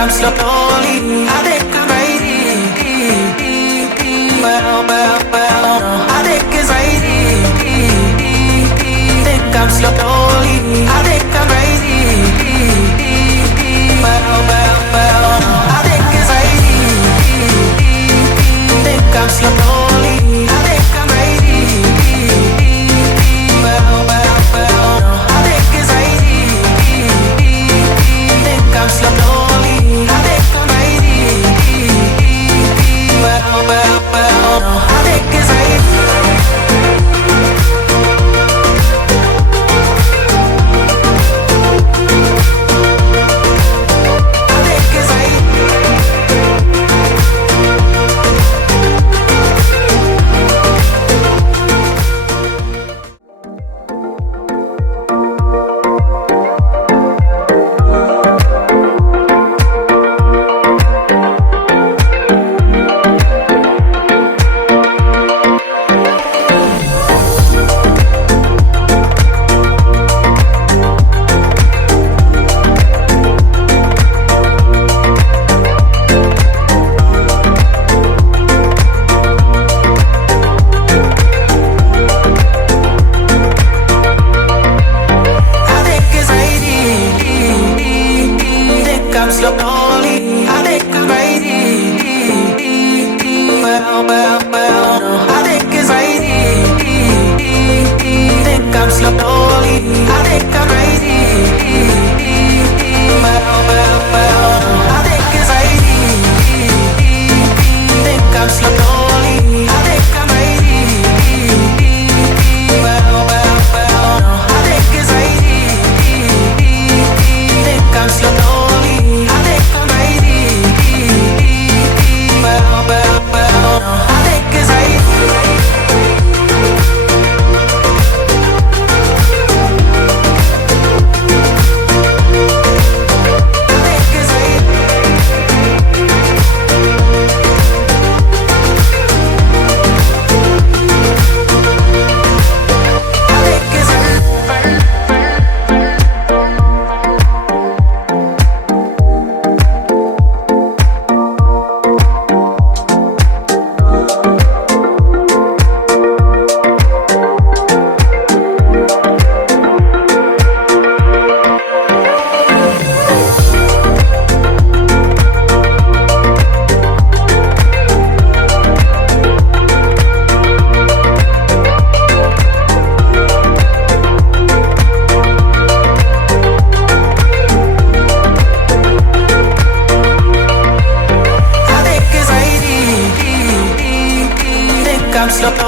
I'm slowly, I think I'm ready. Well, I think it's ready. Think I'm slowly, I think I'm ready. Well, I think it's ready. Think I'm slowly, I think I'm ready. Well, I think it's ready. Think I'm slowly, I think I'm ready. Well, I think it's ready. I'm slowly, I think I'm ready. Well, I think it's ready. Think I'm slowly, I think I'm ready. Well, I think it's ready. Think I'm slowly, I think I'm ready. Well, I think it's ready. Think I'm slowly. I think I'm ready. Well, I think it's ready. I'm slow.